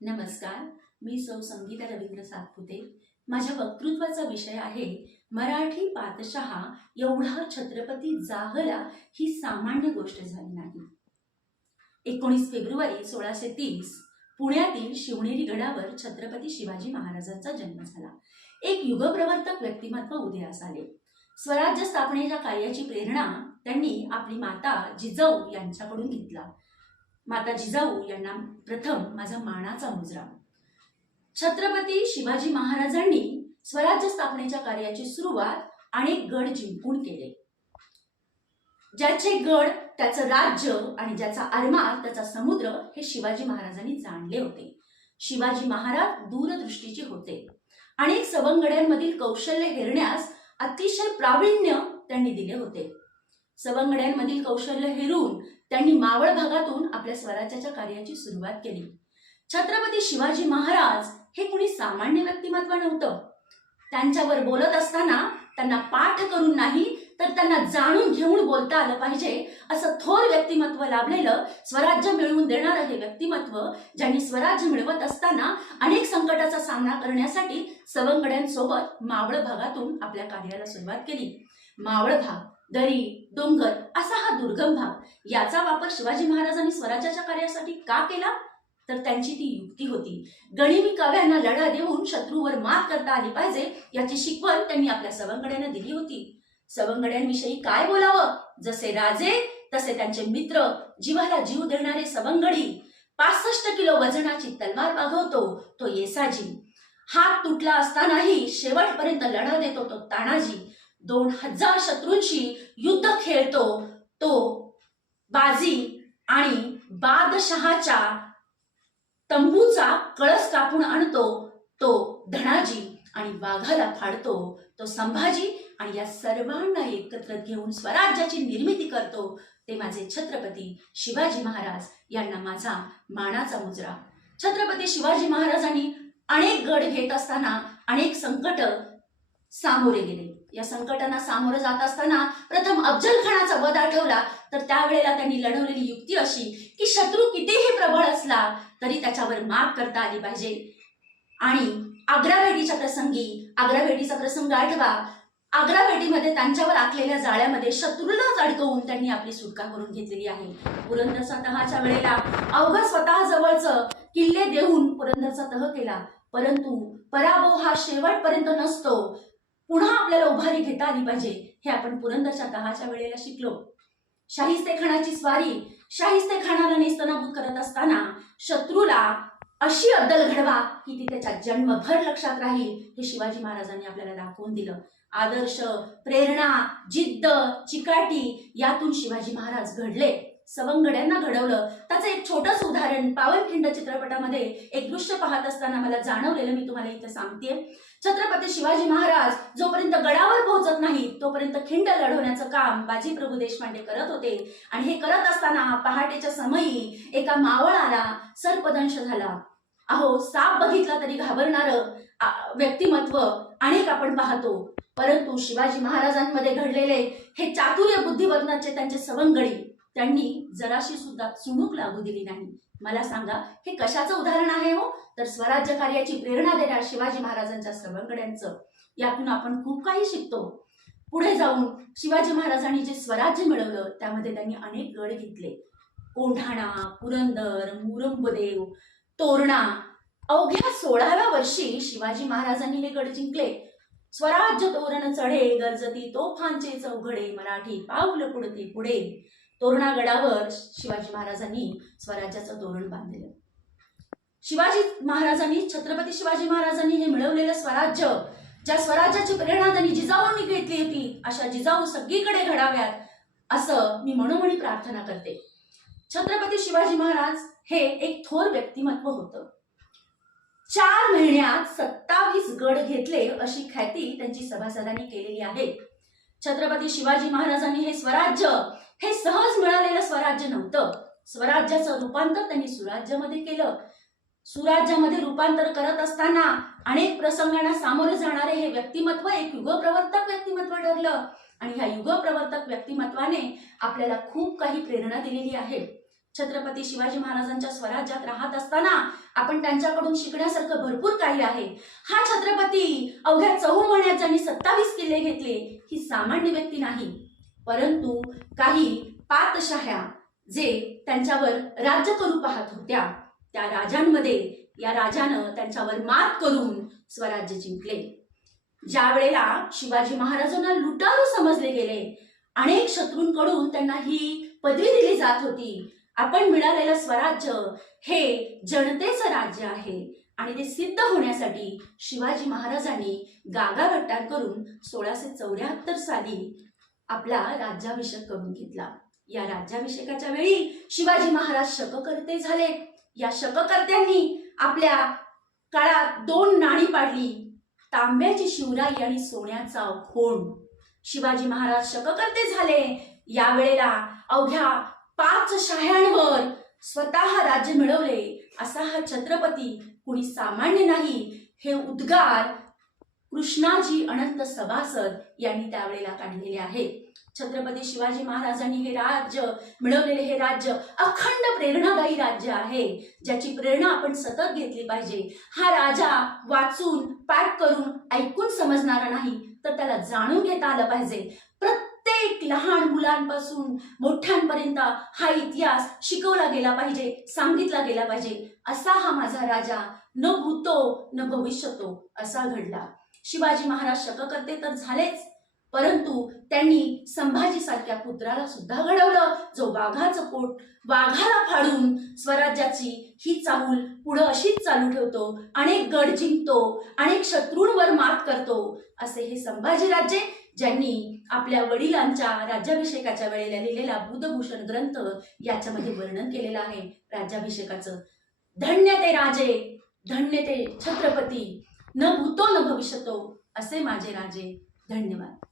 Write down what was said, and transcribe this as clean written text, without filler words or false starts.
नमस्कार. मी सौ संगीता रवींद्र सातपुते. माझ्या वक्तृत्वाचा विषय आहे मराठी पातशहा एवढा छत्रपती जाहला ही सामान्य गोष्ट झाली नाही. 19 फेब्रुवारी 1630 पुण्यातील शिवनेरी गडावर छत्रपती शिवाजी महाराजांचा जन्म झाला. एक युगप्रवर्तक व्यक्तिमत्व उदयास आले. स्वराज्य स्थापनेच्या कार्याची प्रेरणा त्यांनी आपली माता जिजाऊ यांच्याकडून घेतला. माता जिजाऊ यांना प्रथम माझा मानाचा मुजरा. छत्रपती शिवाजी महाराजांनी स्वराज्य स्थापनेच्या कार्याची सुरुवात अनेक गड जिंकून केले. ज्याचे गड त्याचं राज्य आणि ज्याचा आरमार त्याचा समुद्र हे शिवाजी महाराजांनी जाणले होते. शिवाजी महाराज दूरदृष्टीचे होते. अनेक सवंगड्यांमधील कौशल्य हेरण्यास अतिशय प्रावीण्य त्यांनी दिले होते. सवंगड्यांमधील कौशल्य हेरून त्यांनी मावळ भागातून आपल्या स्वराज्याच्या कार्याची सुरुवात केली. छत्रपती शिवाजी महाराज हे कुणी सामान्य व्यक्तिमत्व नव्हतं. त्यांच्यावर बोलत असताना त्यांना पाठ करून नाही तर त्यांना जाणून घेऊन बोलता आलं पाहिजे असं थोर व्यक्तिमत्व लाभलेलं, स्वराज्य मिळवून देणारं हे व्यक्तिमत्व, ज्यांनी स्वराज्य मिळवत असताना अनेक संकटाचा सामना करण्यासाठी सवंगड्यांसोबत मावळ भागातून आपल्या कार्याला सुरुवात केली. मावळ भाग, दरी, डोंगर असा हा दुर्गम भाग, याचा वापर शिवाजी महाराजांनी स्वराज्याच्या कार्यासाठी का केला? तर त्यांची ती युक्ती होती. गनिमी काव्यांना लढा देऊन शत्रूवर मात करता आली पाहिजे याची शिकवण त्यांनी आपल्या सवंगड्यांना दिली होती. सवंगड्यांविषयी काय बोलावं? जसे राजे तसे त्यांचे मित्र, जीवाला जीव देणारे सवंगडी. 65 किलो वजनाची तलवार वागवतो तो येसाजी. हात तुटला असतानाही शेवटपर्यंत लढा देतो तो तानाजी. 2000 शत्रूंशी युद्ध खेळतो तो बाजी आणि बादशहाच्या तंबूचा कळस कापून आणतो तो धनाजी आणि वाघाला फाडतो तो संभाजी. आणि या सर्वांना एकत्र घेऊन स्वराज्याची निर्मिती करतो ते माझे छत्रपती शिवाजी महाराज. यांना माझा मानाचा मुजरा. छत्रपती शिवाजी महाराजांनी अनेक गड घेत असताना अनेक संकट सामोरे गेले. या संकटांना सामोरं जात असताना प्रथम अफजल खानाचा वध आठवला तर त्यावेळेला त्यांनी लढवलेली युक्ती अशी की शत्रू कितीही प्रबळ असला तरी त्याच्यावर मात करता आली पाहिजे. आणि आग्रा भेटीचा प्रसंग आठवा. आग्रा भेटीमध्ये त्यांच्यावर आखलेल्या जाळ्यामध्ये शत्रूलाच अडकवून त्यांनी आपली सुटका करून घेतलेली आहे. पुरंदरचा तहाच्या वेळेला अवघा स्वतः जवळचं किल्ले देऊन पुरंदरचा तह केला, परंतु पराभव हा शेवटपर्यंत नसतो. पुन्हा आपल्याला उभारी घेता आली पाहिजे हे आपण पुरंदरच्या तहाच्या वेळेला शिकलो. शाहिस्तेखानाची स्वारी, शाहिस्तेखानाला नेस्तनाबूत करत असताना शत्रूला अशी अद्दल घडवा की ती त्याच्या जन्मभर लक्षात राहील हे शिवाजी महाराजांनी आपल्याला दाखवून दिलं. आदर्श, प्रेरणा, जिद्द, चिकाटी यातून शिवाजी महाराज घडले. सवंगड्यांना घडवलं. त्याचं एक छोटंच उदाहरण पावनखिंड चित्रपटामध्ये एक दृश्य पाहत असताना मला जाणवलेलं मी तुम्हाला इथे सांगते. छत्रपती शिवाजी महाराज जोपर्यंत गडावर पोहोचत नाही तोपर्यंत खिंड लढवण्याचं काम बाजीप्रभू देशपांडे करत होते. आणि हे करत असताना पहाटेच्या समयी एका मावळाला सर्पदंश झाला. अहो, साप बघितला तरी घाबरणारं व्यक्तिमत्व अनेक आपण पाहतो, परंतु शिवाजी महाराजांमध्ये घडलेले हे चातुर्य बुद्धिवर्तनाचे त्यांचे सवंगडी त्यांनी जराशी सुद्धा चुणूक लागू दिली नाही. मला सांगा, हे कशाचं उदाहरण आहे हो? तर स्वराज्य कार्याची प्रेरणा देणाऱ्या शिवाजी महाराजांच्या सवंगड्यांचं. यातून आपण खूप काही शिकतो. पुढे जाऊन शिवाजी महाराजांनी जे स्वराज्य मिळवलं त्यामध्ये त्यांनी अनेक गड घेतले. कोंढाणा, पुरंदर, मुरुंबदेव, तोरणा. अवघ्या 16व्या वर्षी शिवाजी महाराजांनी हे गड जिंकले. स्वराज्य तोरण चढे गरजती तोफांचे चौघडे, मराठी पाऊल पुढते पुढे. तोरणा गडावर शिवाजी महाराजांनी स्वराज्याचं तोरण बांधलेलं. छत्रपती शिवाजी महाराजांनी हे मिळवलेलं स्वराज्य, ज्या स्वराज्याची प्रेरणा त्यांनी जिजाऊंनी घेतली होती, अशा जिजाऊ सगळीकडे घडाव्यात असं मी मनोमनी प्रार्थना करते. छत्रपती शिवाजी महाराज हे एक थोर व्यक्तिमत्व होतं. 4 महिन्यात 27 गड घेतले अशी ख्याती त्यांची सभासदांनी केलेली आहे. छत्रपती शिवाजी महाराजांनी हे स्वराज्य हे सहज मिळालेलं स्वराज्य नव्हतं. स्वराज्याचं रूपांतर त्यांनी सुराज्यामध्ये केलं. सुराज्यामध्ये रूपांतर करत असताना अनेक प्रसंगांना सामोरे जाणारे हे व्यक्तिमत्व एक युगप्रवर्तक व्यक्तिमत्व ठरलं. आणि ह्या युगप्रवर्तक व्यक्तिमत्वाने आपल्याला खूप काही प्रेरणा दिलेली आहे. छत्रपती शिवाजी महाराजांच्या स्वराज्यात राहत असताना आपण त्यांच्याकडून शिकण्यासारखं भरपूर काही आहे. हा छत्रपती अवघ्या 14 महिन्यात ज्यांनी 27 किल्ले घेतले ही सामान्य व्यक्ती नाही, परंतु काही पातशाह्या जे त्यांच्यावर राज्य करू पाहत होत्या त्या राजांमध्ये या राजानं त्यांच्यावर मात करून स्वराज्य जिंकले. ज्या वेळेला शिवाजी महाराजांना लुटारू समजले गेले, अनेक शत्रूंकडून त्यांना ही पदवी दिली जात होती. आपण मिळालेलं स्वराज्य हे जनतेचं राज्य आहे आणि ते सिद्ध होण्यासाठी शिवाजी महाराजांनी गागाभट्टार करून 1674 साली आपला राज्याभिषेक करून घेतला. या राज्याभिषेकाच्या वेळी शिवाजी महाराज शककर्ते झाले. या शककर्त्यांनी आपल्या काळात 2 नाणी पाडली, तांब्याची शिवराई आणि सोन्याचा खोंड. शिवाजी महाराज शककर्ते झाले. या वेळेला अवघ्या 5 शाह्यांवर स्वतः राज्य मिळवले असा हा छत्रपती कुणी सामान्य नाही, हे उद्गार कृष्णाजी अनंत सभासद यांनी त्यावेळेला काढलेले आहेत. छत्रपती शिवाजी महाराजांनी हे राज्य मिळवलेले हे राज्य अखंड प्रेरणादायी राज्य आहे, ज्याची प्रेरणा आपण सतत घेतली पाहिजे. हा राजा वाचून पाठ करून ऐकून समजणारा नाही, तर त्याला जाणून घेता आलं पाहिजे. प्रत्येक लहान मुलांपासून मोठ्यांपर्यंत हा इतिहास शिकवला गेला पाहिजे, सांगितला गेला पाहिजे. असा हा माझा राजा न भूतो न भविष्यतो असा घडला. शिवाजी महाराज शककर्ते तर झालेच, परंतु त्यांनी संभाजी सारख्या पुत्राला सुद्धा घडवलं, जो वाघाचं पोट वाघाला फाडून स्वराज्याची ही चाहूल पुढे अशीच चालू ठेवतो, अनेक गड जिंकतो, अनेक शत्रूंवर मात करतो. असे हे संभाजी राजे ज्यांनी आपल्या वडिलांच्या राज्याभिषेकाच्या वेळेला लिहिलेला बुधभूषण ग्रंथ याच्यामध्ये वर्णन केलेलं आहे राज्याभिषेकाचं. धन्य ते राजे, धन्य ते छत्रपती, न भूतो न भविष्यतो असे माझे राजे. धन्यवाद.